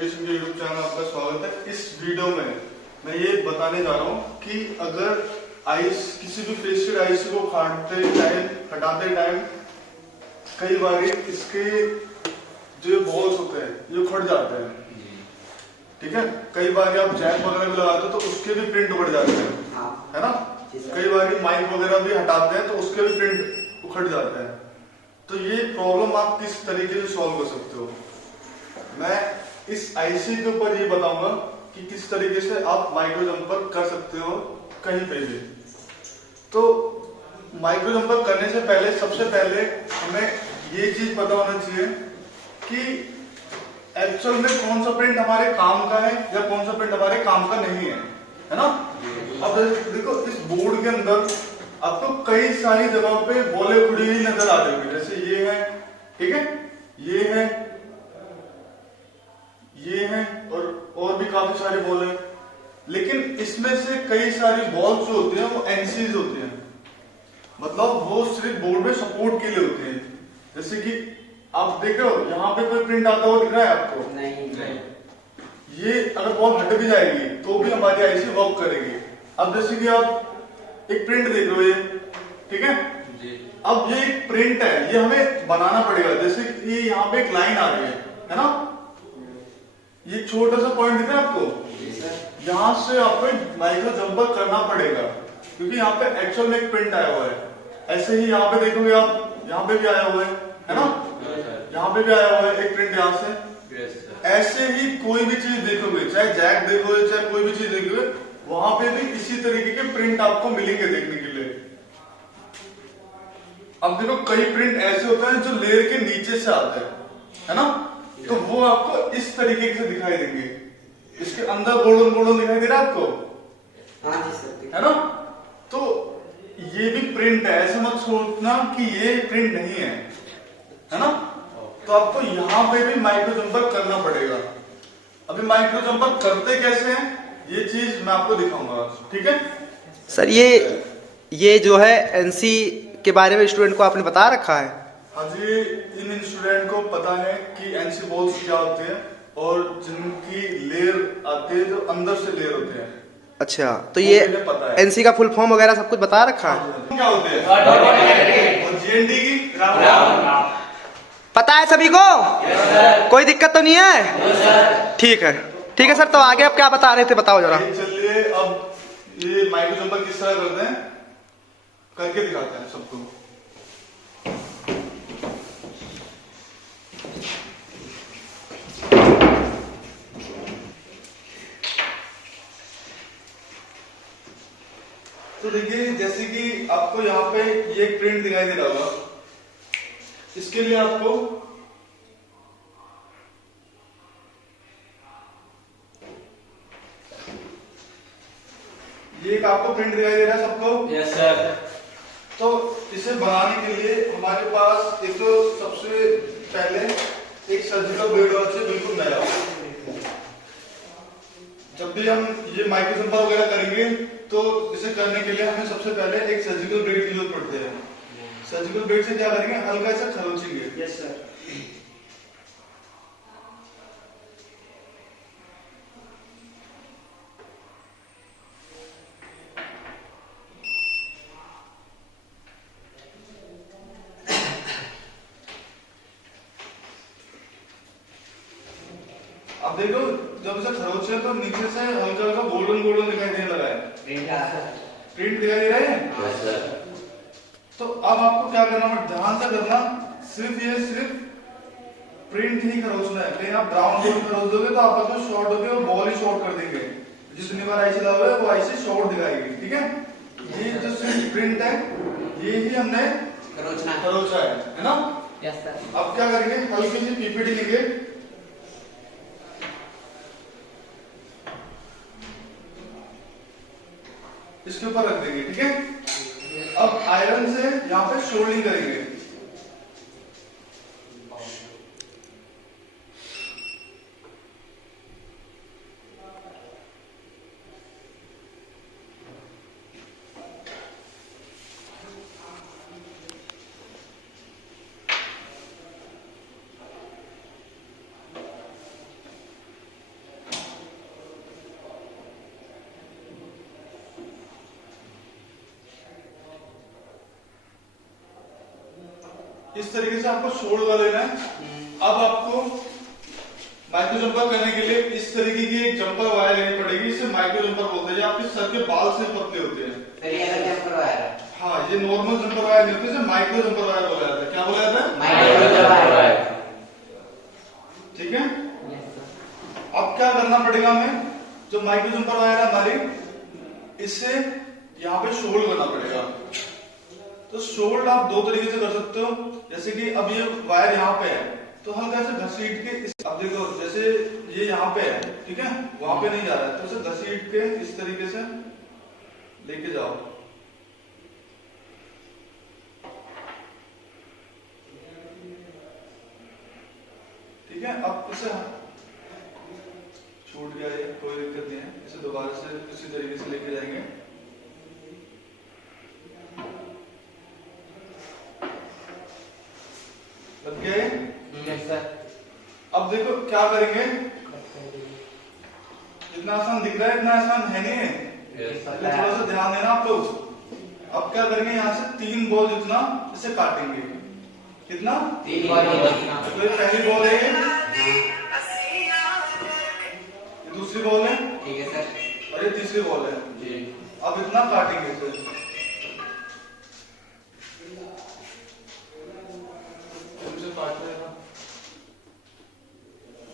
Education के YouTube channel आपका स्वागत है। इस वीडियो में मैं ये बताने जा रहा हूँ कि अगर आइस किसी भी फेस्टेड आइस को हटाते टाइम कई बार इसके जो बॉल्स होते हैं ये उखड़ जाते हैं, ठीक है। कई बार आप जैक वगैरह भी लगाते हो तो उसके भी प्रिंट उखड़ जाते हैं, है ना। कई बार माइक वगैरह भी हटाते हैं तो उसके भी प्रिंट उखड़ जाते हैं। तो ये प्रॉब्लम आप किस तरीके से सॉल्व कर सकते हो, मैं इस आईसी के ऊपर ये बताऊंगा कि किस तरीके से आप माइक्रो जंपर कर सकते हो कहीं पे भी। तो माइक्रो जंपर करने से पहले सबसे पहले हमें ये चीज पता होना चाहिए कि एक्चुअल में कौन सा प्रिंट हमारे काम का है या कौन सा प्रिंट हमारे काम का नहीं है ना। अब देखो इस बोर्ड के अंदर आपको कई सारी जगहों पे बॉलें खुड़ी हुई नजर आ रही होगी, जैसे ये है, ठीक है, ये है, ये है और भी काफी सारी बॉल है। लेकिन इसमें से कई सारी बॉल्स जो होती हैं वो एनसीज होती हैं, मतलब वो सिर्फ बोर्ड में सपोर्ट के लिए होती हैं। जैसे कि आप देख रहे हो यहाँ पे कोई प्रिंट आता हुआ दिख रहा है आपको? नहीं। ये अगर बॉल हट भी जाएगी तो भी हमारी आईसी वर्क करेगी। अब जैसे कि आप एक प्रिंट देख रहे हो ये, ठीक है जी। अब ये एक प्रिंट है, ये हमें बनाना पड़ेगा। जैसे कि यहाँ पे एक लाइन आ रही है ना, ये छोटा सा पॉइंट दिख रहा है आपको, यहाँ से आपको माइक्रो जंपर करना पड़ेगा क्योंकि यहाँ पे एक्चुअल में एक प्रिंट आया हुआ है। ऐसे ही यहाँ पे देखोगे आप, यहाँ पे भी आया हुआ है ना, यहाँ पे भी आया हुआ है एक प्रिंट यहाँ से। ऐसे ही कोई भी चीज देखोगे, चाहे जैक देखोगे चाहे कोई भी चीज देखोगे, वहां पे भी इसी तरीके के प्रिंट आपको मिलेंगे देखने के लिए। अब देखो कई प्रिंट ऐसे होते हैं जो लेयर के नीचे से आते हैं, है ना, तो वो आपको इस तरीके से दिखाई देंगे। इसके अंदर गोल्डन गोल्डन दिखाई दे रहा है आपको, है ना। तो ये भी प्रिंट है, ऐसे मत सोचना कि ये प्रिंट नहीं है ना। तो आपको यहाँ पे भी माइक्रो जंपर करना पड़ेगा। अभी माइक्रो जंपर करते कैसे हैं ये चीज मैं आपको दिखाऊंगा, ठीक है सर। ये जो है एनसी के बारे में स्टूडेंट को आपने बता रखा है? हाँ जी, इन स्टूडेंट को पता है कि एनसी बॉल्स क्या होते हैं और जिनकी लेयर आती है जो अंदर से लेयर होते हैं। अच्छा, तो ये एनसी का फुल फॉर्म वगैरह सब कुछ बता रखा है? क्या होते हैं और जीएनडी की पता है सभी को? कोई दिक्कत तो नहीं है? ठीक है सर। तो आगे आप क्या बता रहे थे, बताओ जरा। चलिए अब ये माइक्रो जंपर किस तरह करते हैं करके दिखाते हैं सबको। तो देखिए जैसे कि आपको यहाँ पे ये एक प्रिंट दिखाई दे रहा होगा, इसके लिए आपको ये एक आपको प्रिंट दिखाई दे रहा है सबको? Yes sir. तो इसे बनाने के लिए हमारे पास एक तो सबसे पहले एक सर्जिकल ब्लेड होना चाहिए, बिल्कुल नया। जब भी हम ये माइक्रो जंपर वगैरह करेंगे तो इसे करने के लिए हमें सबसे पहले एक सर्जिकल ब्लेड की जरूरत पड़ती है। सर्जिकल ब्लेड से क्या करेंगे, हल्का सा खरोचेंगे। Yes sir. अब देखो जब इसे खरोचे तो नीचे से हल्का हल्का गोल्डन गोल्डन दिखाई देने लगा है, प्रिंट दिखाई दे रहा है। तो अब आपको क्या करना है, ध्यान से करना, सिर्फ प्रिंट ही खरोचना है। कहीं आप ब्राउन बोर्ड खरोच दोगे तो आपका तो शॉर्ट होगे और बॉल ही शॉर्ट कर देंगे। जितनी बार आईसी लगाओगे वो आईसी शॉर्ट दिखाएगी, ठीक है। ये जो सिर्फ प्रिंट है ये ही हमने खरोचा है ना। Yes sir. अब क्या करेंगे, हल्की सी पीपीटी लेंगे, इसके ऊपर रख देंगे, ठीक है। अब आयरन से यहाँ पे शोल्डिंग करेंगे। इस तरीके से आपको शोल्ड का लेना है। अब आपको माइक्रो जंपर करने के लिए इस तरीके की एक जंपर वायर लेनी पड़ेगी। इसे माइक्रो जंपर बोलते हैं। ये आपके सर के बाल से पतले होते हैं। जंपर वायर है। हाँ, ये नॉर्मल जंपर वायर नहीं होते, इसे माइक्रो जंपर वायर बोला जाता है। क्या बोला जाता है? Micro jumper wire. ठीक है। अब क्या करना पड़ेगा हमें? जो माइक्रो जंपर वायर है हमारी, इसे यहाँ पे शोल्ड करना पड़ेगा। तो शोल्ड आप दो तरीके से कर सकते हो। जैसे कि अब ये वायर यहाँ पे है, तो हल्का से घसीट के अब देखो, जैसे ये यहाँ पे है, ठीक है, वहां पे नहीं जा रहा है, तो इसे घसीट के इस तरीके से लेके जाओ। ठीक है। अब इसे छूट गया, ये कोई दिक्कत नहीं है। इसे दोबारा से इसी तरीके से लेके जाएंगे। लग गया? Yes sir. अब देखो क्या करेंगे। इतना आसान दिख रहा है, इतना आसान है नहीं है। थोड़ा सा ध्यान देना आप लोग। अब क्या करेंगे, यहाँ से 3 बॉल जितना इसे काटेंगे। कितना? 3 बॉल। तो ये पहली बॉल है, ये दूसरी बॉल है, ठीक है सर। और ये तीसरी बॉल है जी। अब इतना काटेंगे इसे।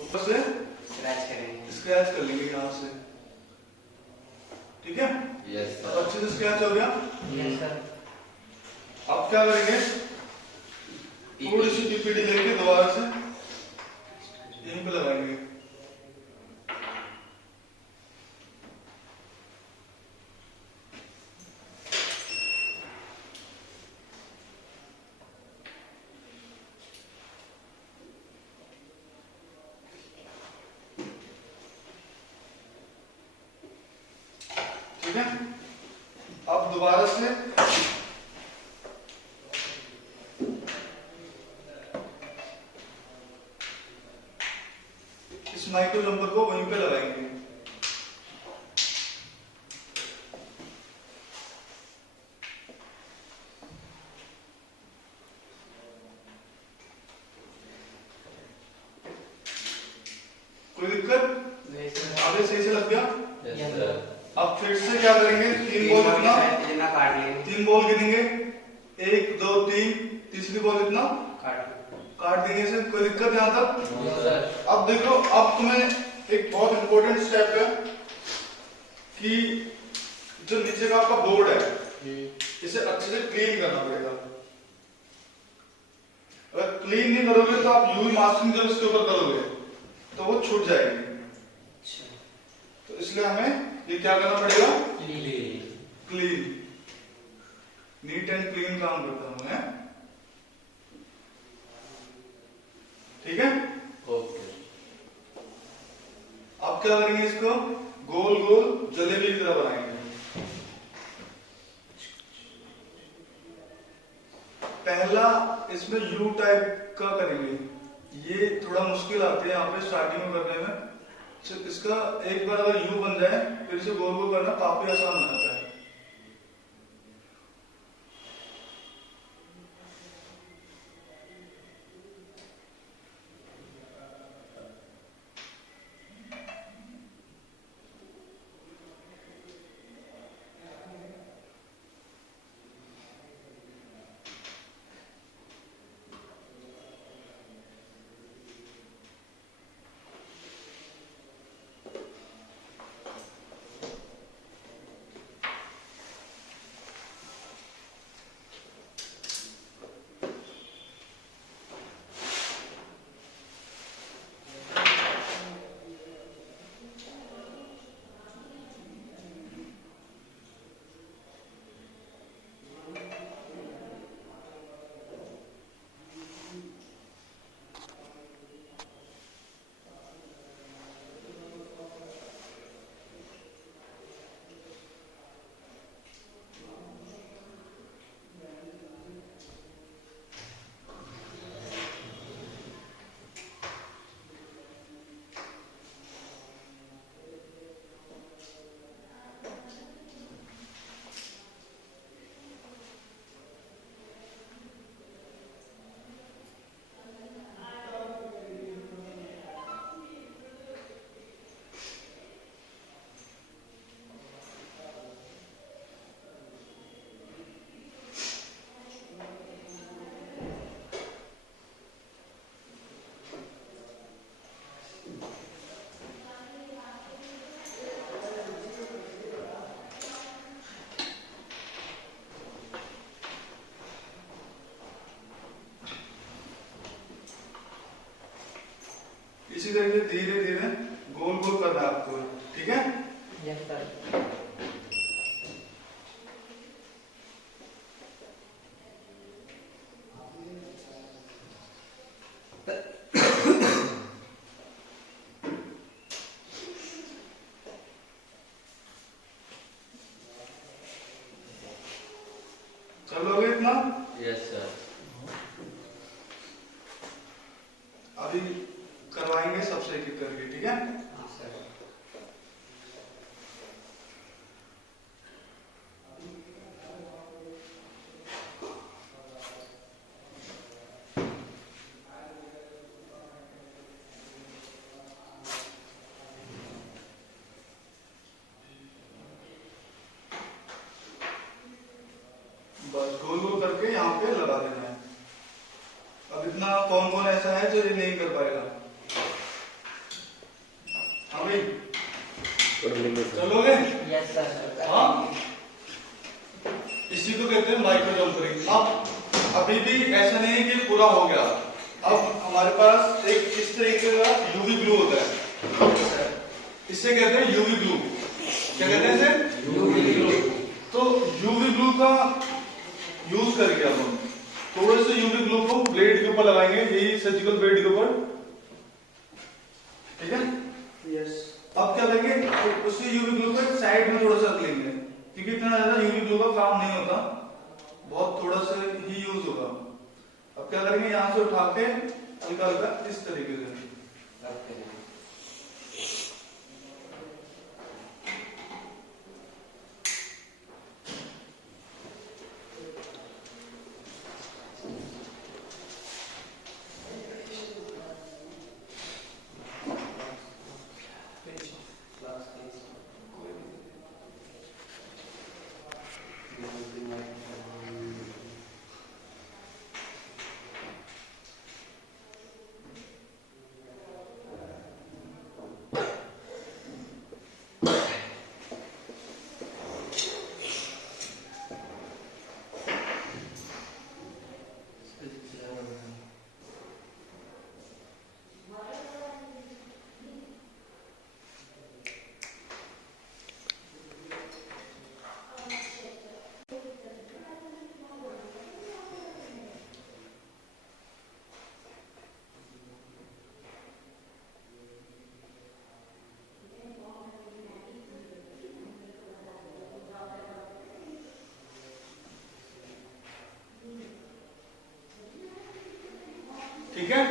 ऊपर से स्क्रैच कर लेंगे यहाँ से। ठीक है। यस अब अच्छे से स्क्रैच हो गया। Yes sir. अब क्या करेंगे, थोड़ी सी पीपीटी लेके दोबारा से यहीं पे लगाएंगे। ठीक है। अब दोबारा से इस माइक्रो जंपर को वहीं पे लगाएंगे। कोई दिक्कत? आगे सही से लग गया? Yes sir. अब फिर से क्या करेंगे, 3 बॉल इतना काट लेंगे। 3 बॉल गिनेंगे, 1 2 3, तीसरी बॉल इतना काट देंगे इसे। कोई दिक्कत यहाँ तक? अब देखो, अब तुम्हें एक बहुत इंपॉर्टेंट स्टेप है कि जो नीचे का आपका बोर्ड है, इसे अच्छे से क्लीन करना पड़ेगा। अगर क्लीन नहीं करोगे तो आप यूवी मास्किंग जब इसके ऊपर करोगे तो वो छूट जाएगी। तो इसलिए हमें ये क्या करना पड़ेगा, क्लीन, नीट एंड क्लीन काम करता हूं मैं। ठीक है। ओके। अब क्या करेंगे, इसको गोल गोल जलेबी की तरह बनाएंगे। पहला इसमें यू टाइप का करेंगे। ये थोड़ा मुश्किल आते हैं यहाँ पे स्टार्टिंग में करने में। इसका एक बार अगर यू बन जाए फिर इसे गोल गोल करना काफी आसान हो जाता है। इसी तरह से धीरे धीरे गोल गोल करना है आपको, ठीक है। Yes sir. चलोगे इतना? Yes sir. अभी करवाएंगे सबसे एक एक करके, ठीक है। हाँ सर। बस गोल गोल करके यहाँ पे लगा देना है। अब इतना कौन कौन ऐसा है जो ये नहीं कर पाएगा? हाँ भाई, चलोगे? Yes sir. हाँ, इसी को कहते हैं माइक्रो जंपरिंग। अब अभी भी ऐसा नहीं है कि पूरा हो गया। अब हमारे पास एक इस तरीके का यूवी ग्लू होता है, इसे कहते हैं यूवी ग्लू। क्या कहते हैं इसे? UV glue. तो यूवी ग्लू का यूज करके अब हम थोड़े से यूवी ग्लू को ब्लेड के ऊपर लगाएंगे, यही सर्जिकल ब्लेड के ऊपर, ठीक है। यस। अब क्या करेंगे, तो उसी यूवी ग्लू को साइड में थोड़ा सा रख लेंगे, क्योंकि इतना ज्यादा यूवी ग्लू का काम नहीं होता, बहुत थोड़ा सा ही यूज होगा। अब क्या करेंगे, यहाँ से उठा के हल्का हल्का इस तरीके से, ठीक है।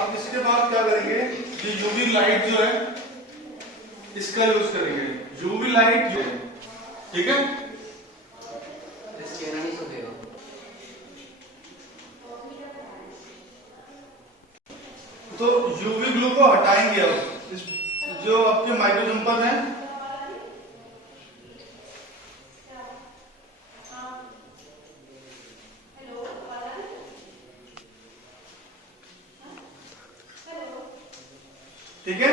अब इसके बाद क्या करेंगे, ये यूवी लाइट जो है इसका यूज करेंगे, यूवी लाइट जो है, ठीक है। तो यूवी ग्लू को हटाएंगे अब, जो आपके माइक्रो जंपर हैं, ठीक है।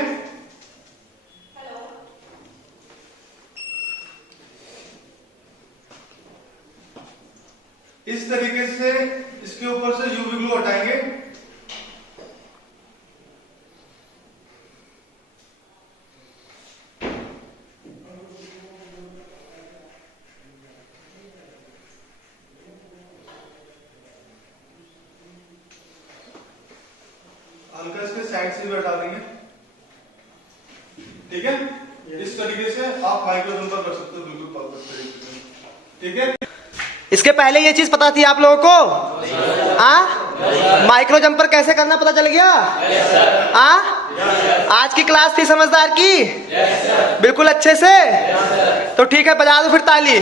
इस तरीके से इसके ऊपर से यूवी ग्लू हटाएंगे। हल्का इसके साइड से भी हटा देंगे, ठीक है। इस तरीके से आप माइक्रो जंपर कर सकते हो, बिल्कुल परफेक्ट तरीके से, ठीक है। इसके पहले ये चीज पता थी आप लोगों को? हाँ, माइक्रो जंपर कैसे करना पता चल गया? हाँ, आज की क्लास थी समझदार की, बिल्कुल अच्छे से। तो ठीक है, बजा दो फिर ताली।